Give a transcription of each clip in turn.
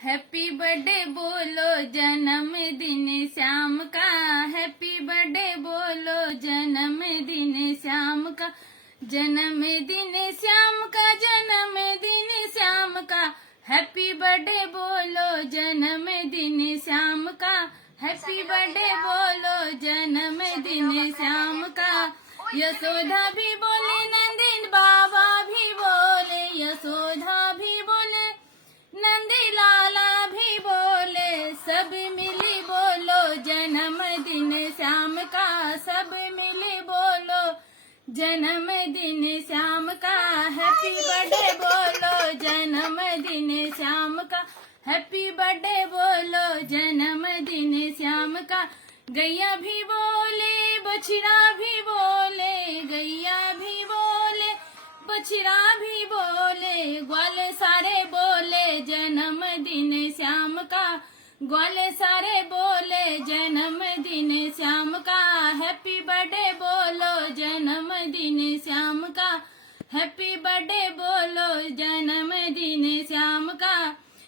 Happy birthday बोलो जन्मदिन श्याम का, हैप्पी बर्थडे बोलो जन्मदिन श्याम का, जन्मदिन श्याम का, जन्मदिन श्याम का, हैप्पी बर्थडे बोलो जन्मदिन श्याम का, हैप्पी बर्थडे बोलो जन्मदिन श्याम का। यशोदा भी बोले, नंदन बाबा भी बोले, यशोदा भी बोले, नंदी लाला भी बोले, सब मिली बोलो जन्मदिन श्याम का, सब मिली बोलो जन्मदिन श्याम का, हैप्पी बर्थडे बोलो जन्मदिन श्याम का, हैप्पी बर्थडे बोलो जन्मदिन श्याम का। गैया भी बोले, बछड़ा भी बोले, गैया भी बोले, बछड़ा भी बोले, ग्वाल सारे बोले जन्मदिन श्याम का, ग्वाल सारे बोले जन्मदिन श्याम का, हैप्पी बर्थडे बोलो जन्मदिन श्याम का, हैप्पी बर्थडे बोलो जन्मदिन श्याम का।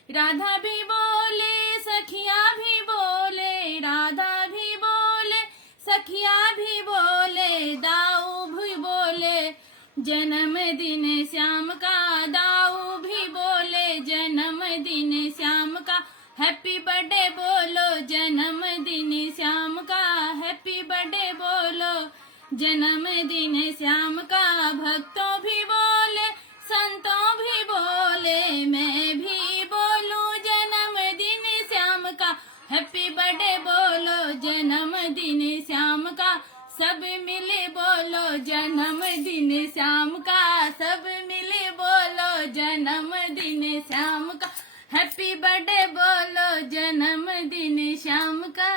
राधा भी बोले, सखिया भी बोले, राधा भी बोले, सखिया भी बोले, दाऊ भी बोले जन्मदिन श्याम का, दाऊ भी बोले जन्मदिन श्याम का, हैप्पी बर्थडे बोलो जन्मदिन श्याम का, हैप्पी बर्थडे बोलो जन्मदिन श्याम का। भक्तों भी बोले, संतों भी बोले, मैं भी बोलूं जन्मदिन श्याम का, हैप्पी बर्थडे बोलो जन्मदिन श्याम का, सब मिले बोलो जन्मदिन श्याम का, सब मिले बोलो जन्मदिन श्याम का, हैप्पी बर्थडे बोलो जन्मदिन श्याम का।